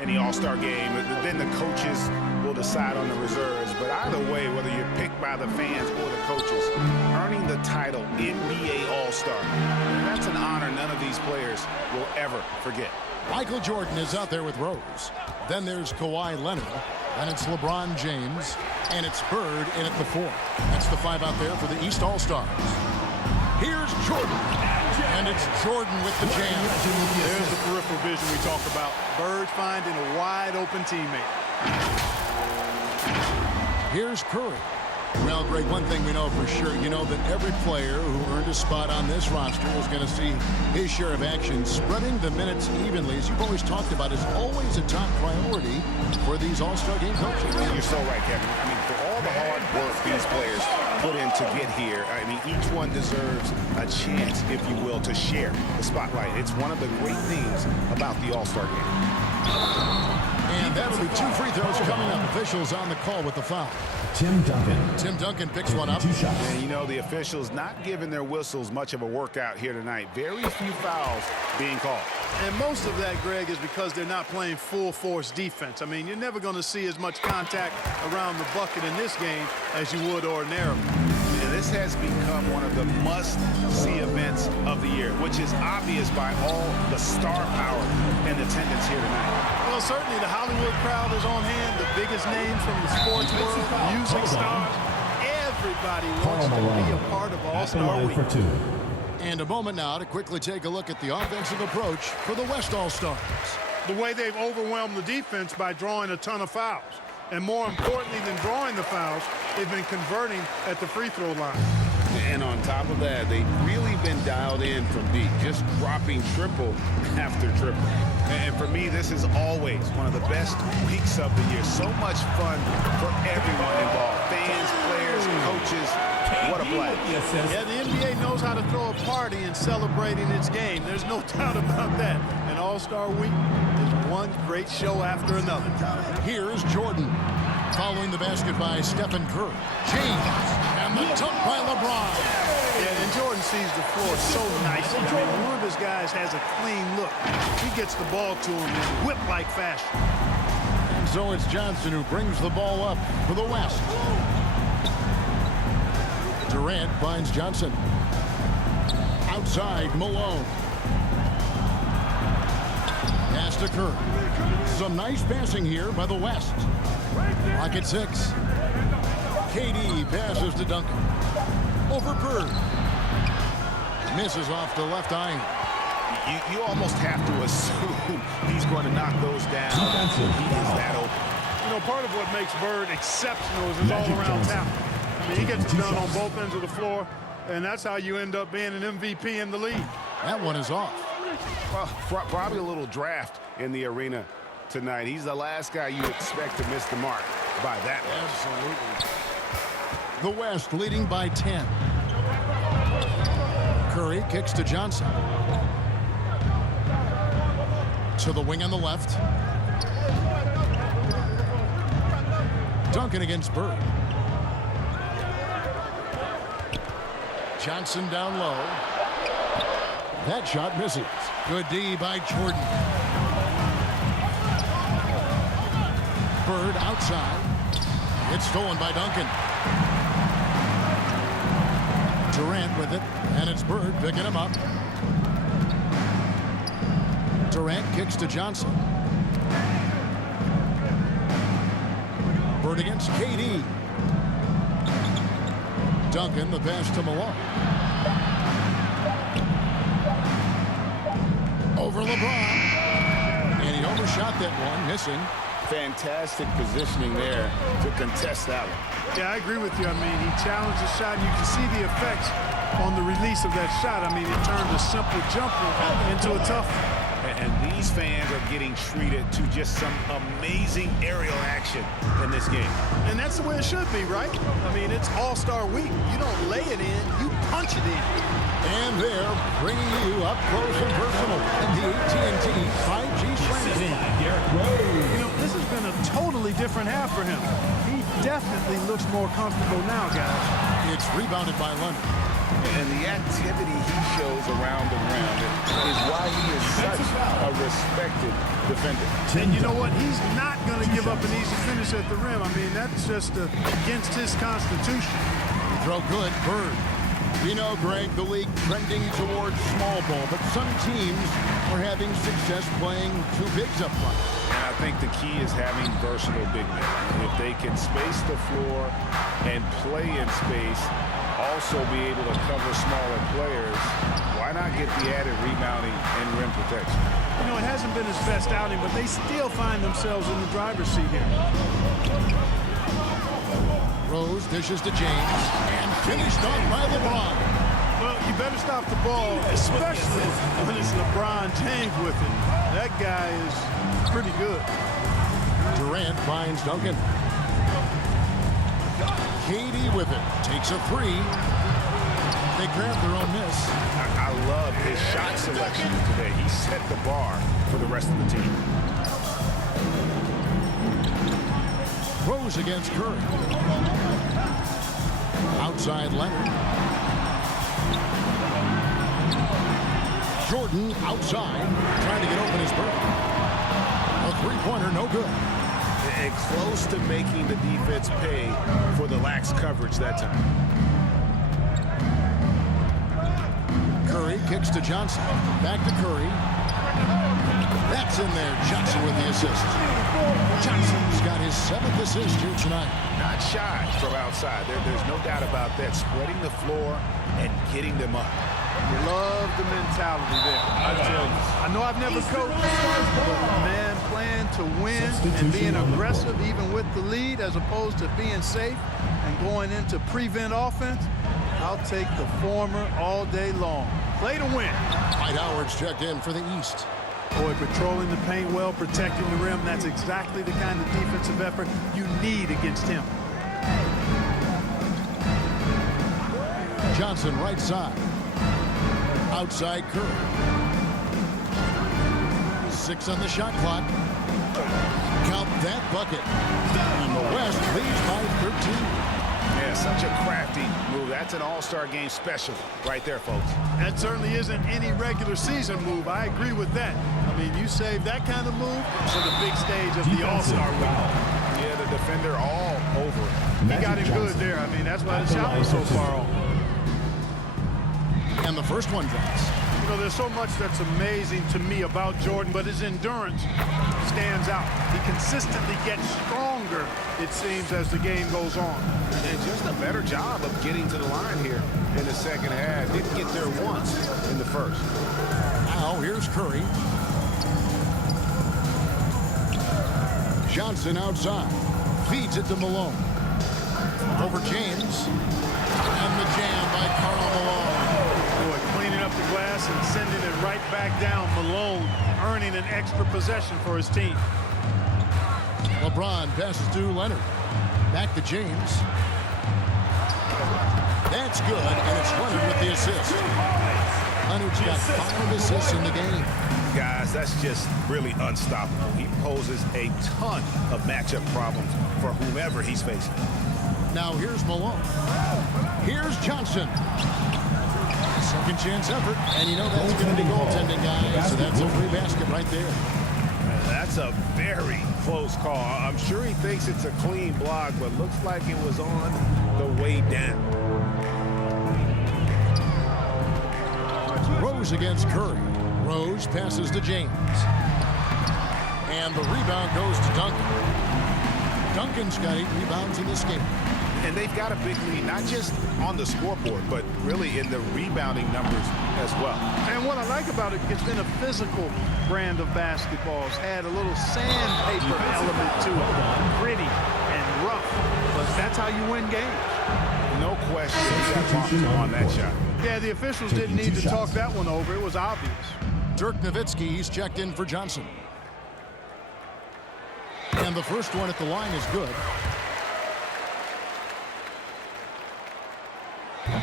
in the All-Star game. Then the coaches will decide on the reserves. But either way, whether you're picked by the fans or the coaches, earning the title NBA All-Star, that's an honor none of these players will ever forget. Michael Jordan is out there with Rose. Then there's Kawhi Leonard. Then it's LeBron James. And it's Bird in at the 4. That's the 5 out there for the East All-Stars. Here's Jordan. And it's Jordan with the jam. There's the peripheral vision we talk about. Bird finding a wide-open teammate. Here's Curry. Well, Greg, one thing we know for sure, you know that every player who earned a spot on this roster is going to see his share of action. Spreading the minutes evenly, as you've always talked about, is always a top priority for these All-Star game coaches. You're so right, Kevin. I mean, for all the hard work these players put in to get here, I mean, each one deserves a chance, if you will, to share the spotlight. It's one of the great things about the All-Star game. And that'll be 2 free throws coming up. Officials on the call with the foul. Tim Duncan. Tim Duncan picks one up. 2 shots. And you know, the officials not giving their whistles much of a workout here tonight. Very few fouls being called. And most of that, Greg, is because they're not playing full-force defense. I mean, you're never going to see as much contact around the bucket in this game as you would ordinarily. And this has become one of the must-see events of the year, which is obvious by all the star power and attendance here tonight. Well, certainly the Hollywood crowd is on hand, the biggest names from the sports world, music stars. Everybody wants to be a part of All-Star Week. For 2. And a moment now to quickly take a look at the offensive approach for the West All-Stars. The way they've overwhelmed the defense by drawing a ton of fouls. And more importantly than drawing the fouls, they've been converting at the free throw line. And on top of that, they've really been dialed in from deep, just dropping triple after triple. And for me, this is always one of the best weeks of the year. So much fun for everyone involved. Fans, players, coaches. What a play. Yeah, the NBA knows how to throw a party in celebrating its game. There's no doubt about that. And All-Star Week is one great show after another. Here's Jordan. Following the basket by Stephen Curry. James. And the dunk by LeBron. Yeah, and Jordan sees the floor so nicely. I mean, when one of his guys has a clean look, he gets the ball to him in whip-like fashion. And so it's Johnson who brings the ball up for the West. Durant finds Johnson. Outside, Malone. Pass to Curry. Some nice passing here by the West. Lock at 6. KD passes to Duncan. Over Bird. Misses off the left eye. You almost have to assume he's going to knock those down. He is that open. You know, part of what makes Bird exceptional is his all-around talent. I mean, he gets it done on both ends of the floor, and that's how you end up being an MVP in the league. That one is off. Well, probably a little draft in the arena tonight. He's the last guy you expect to miss the mark by that much. Absolutely. The West leading by 10. Curry kicks to Johnson. To the wing on the left. Duncan against Bird. Johnson down low. That shot misses. Good D by Jordan. Bird outside. It's stolen by Duncan. Durant with it, and it's Bird picking him up. Durant kicks to Johnson. Bird against KD. Duncan, the pass to Malone. Over LeBron. And he overshot that one, missing. Fantastic positioning there to contest that one. Yeah, I agree with you. I mean, he challenged the shot, and you can see the effects on the release of that shot. I mean, it turned a simple jumper into a tough one. And these fans are getting treated to just some amazing aerial action in this game. And that's the way it should be, right? I mean, it's All-Star Week. You don't lay it in, you punch it in. And they're bringing you up close and personal in the AT&T 5G Slam. You know, this has been a totally different half for him. He definitely looks more comfortable now, guys. It's rebounded by Leonard. And the activity he shows around the rim is why he is such a respected defender. And you know what? He's not going to give up an easy finish at the rim. I mean, that's just against his constitution. Throw good, Bird. We know, Greg, the league trending towards small ball, but some teams are having success playing two bigs up front. And I think the key is having versatile big men. If they can space the floor and play in space, also be able to cover smaller players, why not get the added rebounding and rim protection? You know, it hasn't been his best outing, but they still find themselves in the driver's seat here. Rose dishes to James and finished off by LeBron. Well, you better stop the ball, especially when it's LeBron James with it. That guy is pretty good. Durant finds Duncan. Katie with it. Takes a three. They grab their own miss. I love his shot selection today. He set the bar for the rest of the team. Rose against Curry. Outside Leonard. Jordan outside, trying to get open his bird. A three-pointer, no good. And close to making the defense pay for the lax coverage that time. Curry kicks to Johnson. Back to Curry. That's in there. Johnson with the assist. Johnson's got his 7th assist here tonight. Not shy from outside. There's no doubt about that. Spreading the floor and getting them up. You love the mentality there. I tell you. I know I've never coached, but man, playing to win and being aggressive even with the lead as opposed to being safe and going into prevent offense, I'll take the former all day long. Play to win. Dwight Howard's checked in for the East. Boy, patrolling the paint well, protecting the rim, that's exactly the kind of defensive effort you need against him. Johnson right side. Outside Curry. 6 on the shot clock. Count that bucket. And the West leads by 13. Yeah, such a crafty move. That's an all-star game special right there, folks. That certainly isn't any regular season move. I agree with that. I mean, you save that kind of move for the big stage of the all-star week. Yeah, the defender all over it. He got him good there. I mean, that's why the shot was so far off. And the first one drops. You know, there's so much that's amazing to me about Jordan, but his endurance stands out. He consistently gets stronger, it seems, as the game goes on. And just a better job of getting to the line here in the second half. Didn't get there once in the first. Now here's Curry. Johnson outside. Feeds it to Malone. Over James. And the jam by Karl Malone. Boy, cleaning up the glass and sending it right back down. Malone earning an extra possession for his team. LeBron passes to Leonard. Back to James. That's good, and it's Leonard with the assist. Leonard's got 5 assists in the game. Guys, that's just really unstoppable. He poses a ton of matchup problems for whomever he's facing. Now here's Malone. Here's Johnson. Second chance effort, and you know that's going to be goaltending, guys. So that's a free basket right there. That's a very close call. I'm sure he thinks it's a clean block, but looks like it was on the way down. Rose against Curry. Rose passes to James. And the rebound goes to Duncan. Duncan's got 8 rebounds in this game. And they've got a big lead, not just on the scoreboard, but really in the rebounding numbers as well. And what I like about it, it's been a physical brand of basketball. It's had a little sandpaper element to it. Gritty and rough. But that's how you win games. No question he got bumped on that shot. Yeah, the officials didn't need to talk that one over. It was obvious. Dirk Nowitzki, he's checked in for Johnson. And the first one at the line is good.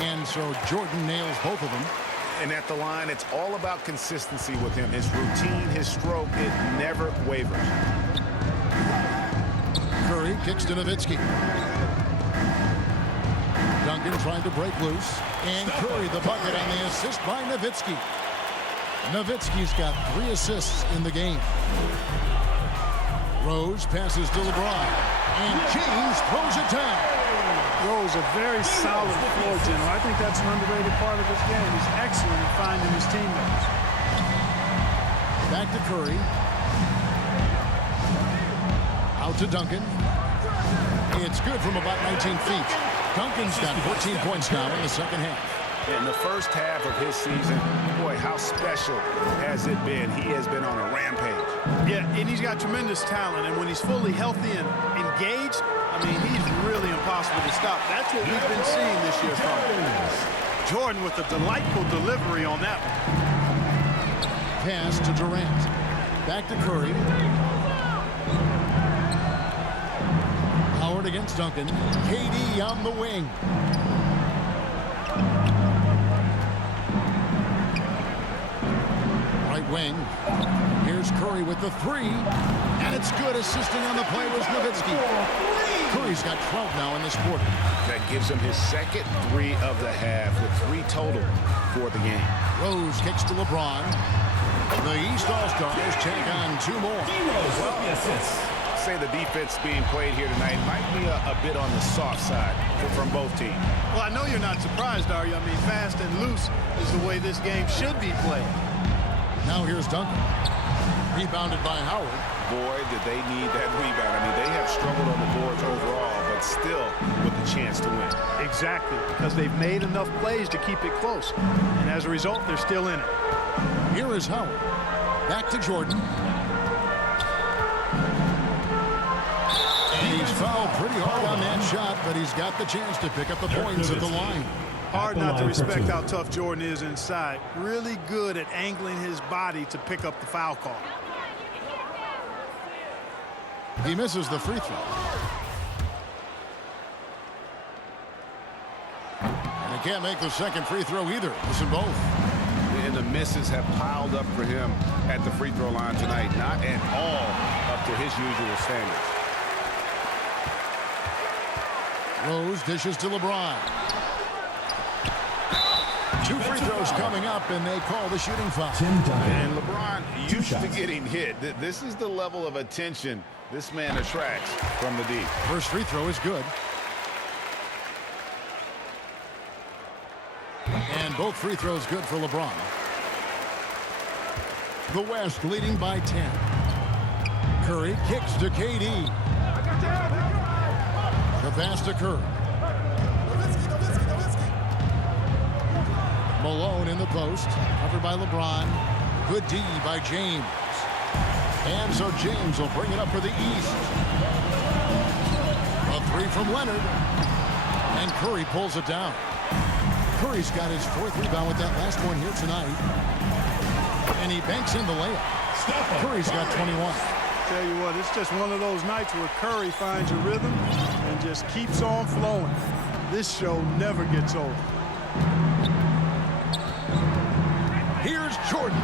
And so Jordan nails both of them. And at the line, it's all about consistency with him. His routine, his stroke, it never wavers. Curry kicks to Nowitzki. Duncan trying to break loose. And Curry the bucket on the assist by Nowitzki. Nowitzki's got 3 assists in the game. Rose passes to LeBron. And James throws it down. Rose, a very solid floor general. I think that's an underrated part of his game. He's excellent at finding his teammates. Back to Curry. Out to Duncan. It's good from about 19 feet. Duncan's got 14 points now in the second half. In the first half of his season, boy, how special has it been? He has been on a rampage. Yeah, and he's got tremendous talent, and when he's fully healthy and engaged, I mean, he's really impossible to stop. That's what we've been seeing this year from him. Jordan with a delightful delivery on that one. Pass to Durant. Back to Curry. Howard against Duncan. KD on the wing. Right wing. Here's Curry with the 3. And it's good. Assisting on the play was Nowitzki. Curry's got 12 now in this quarter. That gives him his second 3 of the half with 3 total for the game. Rose kicks to LeBron. The East All-Stars take on 2 more. Say the defense being played here tonight might be a bit on the soft side from both teams. Well, I know you're not surprised, are you? I mean, fast and loose is the way this game should be played. Now here's Duncan. Rebounded by Howard. Boy, did they need that rebound. I mean, they have struggled on the boards overall, but still with a chance to win. Exactly, because they've made enough plays to keep it close. And as a result, they're still in it. Here is Howard. Back to Jordan. And he's fouled pretty hard on that shot, but he's got the chance to pick up the points at the line. Hard not to respect how tough Jordan is inside. Really good at angling his body to pick up the foul call. He misses the free throw. And he can't make the second free throw either. Missing both. And the misses have piled up for him at the free throw line tonight. Not at all up to his usual standards. Rose dishes to LeBron. 2 free throws coming up, and they call the shooting foul. And LeBron used to getting hit. This is the level of attention this man attracts from the deep. First free throw is good. And both free throws good for LeBron. The West leading by 10. Curry kicks to KD. The pass to Curry. Malone in the post. Covered by LeBron. Good D by James. And so James will bring it up for the East. A 3 from Leonard. And Curry pulls it down. Curry's got his 4th rebound with that last one here tonight. And he banks in the layup. Curry's got 21. Tell you what, it's just one of those nights where Curry finds a rhythm and just keeps on flowing. This show never gets old. Here's Jordan.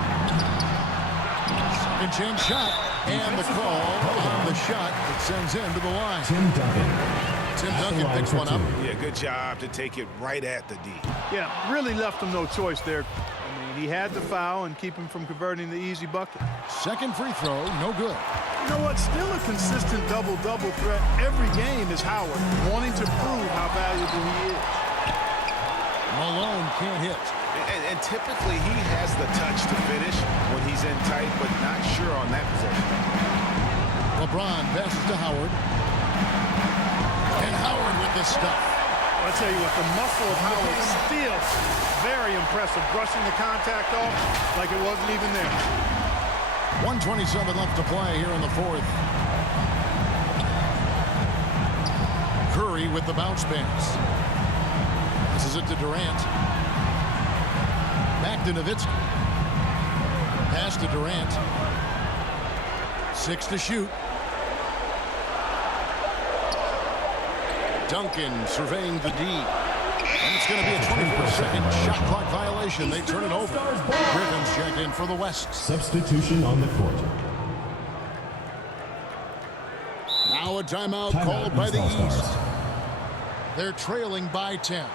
Second chance shot. And the call on the shot that sends him to the line. Tim Duncan picks one up. Yeah, good job to take it right at the D. Yeah, really left him no choice there. I mean, he had the foul and keep him from converting the easy bucket. Second free throw, no good. You know what? Still a consistent double-double threat every game is Howard, wanting to prove how valuable he is. Malone can't hit. And typically he has the touch to finish when he's in tight, but not sure on that possession. LeBron passes to Howard. And Howard with the stuff. I'll tell you what, the muscle of Howard still very impressive, brushing the contact off like it wasn't even there. 1:27 left to play here in the 4th. Curry with the bounce pass. This is it to Durant. Back to Nowitzki. Pass to Durant. 6 to shoot. Duncan surveying the D. And it's going to be a 24-second shot clock violation. They turn it over. Griffin's checked in for the West. Substitution on the court. Now a timeout called by the East. They're trailing by 10.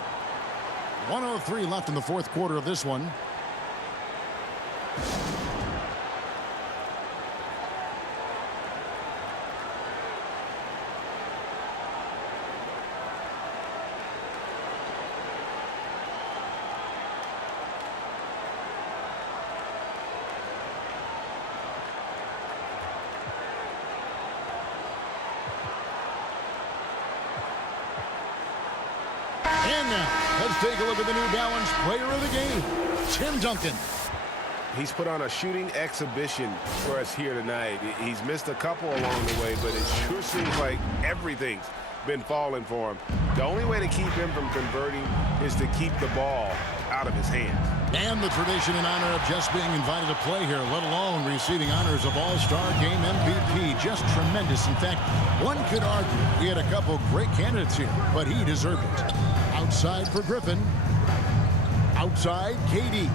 1:03 left in the fourth quarter of this one. And now, let's take a look at the New Balance player of the game, Tim Duncan. He's put on a shooting exhibition for us here tonight. He's missed a couple along the way, but it sure seems like everything's been falling for him. The only way to keep him from converting is to keep the ball out of his hands. And the tradition and honor of just being invited to play here, let alone receiving honors of All-Star Game MVP. Just tremendous. In fact, one could argue we had a couple great candidates here, but he deserved it. Outside for Griffin. Outside, KD.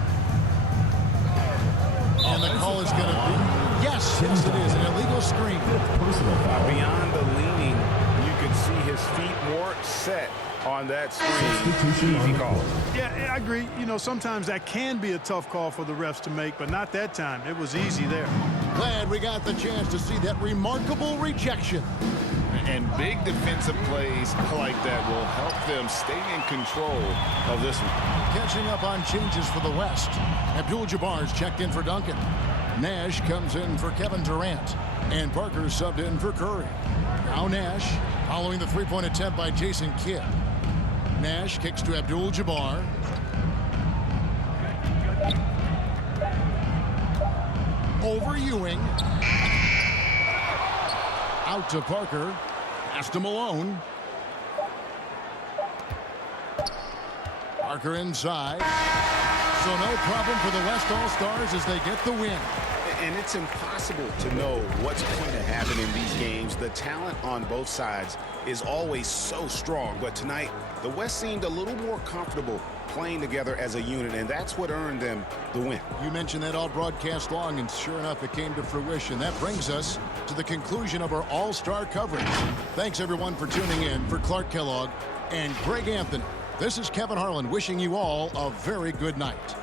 And the call is going to be, yes, it is, an illegal screen. Beyond the leaning, you can see his feet more set on that screen. Easy call. Yeah, I agree. You know, sometimes that can be a tough call for the refs to make, but not that time. It was easy there. Glad we got the chance to see that remarkable rejection. And big defensive plays like that will help them stay in control of this one. Catching up on changes for the West. Abdul-Jabbar's checked in for Duncan. Nash comes in for Kevin Durant. And Parker subbed in for Curry. Now Nash, following the three-point attempt by Jason Kidd. Nash kicks to Abdul-Jabbar. Over Ewing. Out to Parker. Pass to Malone. Parker inside. So no problem for the West All-Stars as they get the win. And it's impossible to know what's going to happen in these games. The talent on both sides is always so strong. But tonight, the West seemed a little more comfortable playing together as a unit, and that's what earned them the win. You mentioned that all broadcast long, and sure enough, it came to fruition. That brings us to the conclusion of our All-Star coverage. Thanks, everyone, for tuning in. For Clark Kellogg and Greg Anthony, this is Kevin Harlan wishing you all a very good night.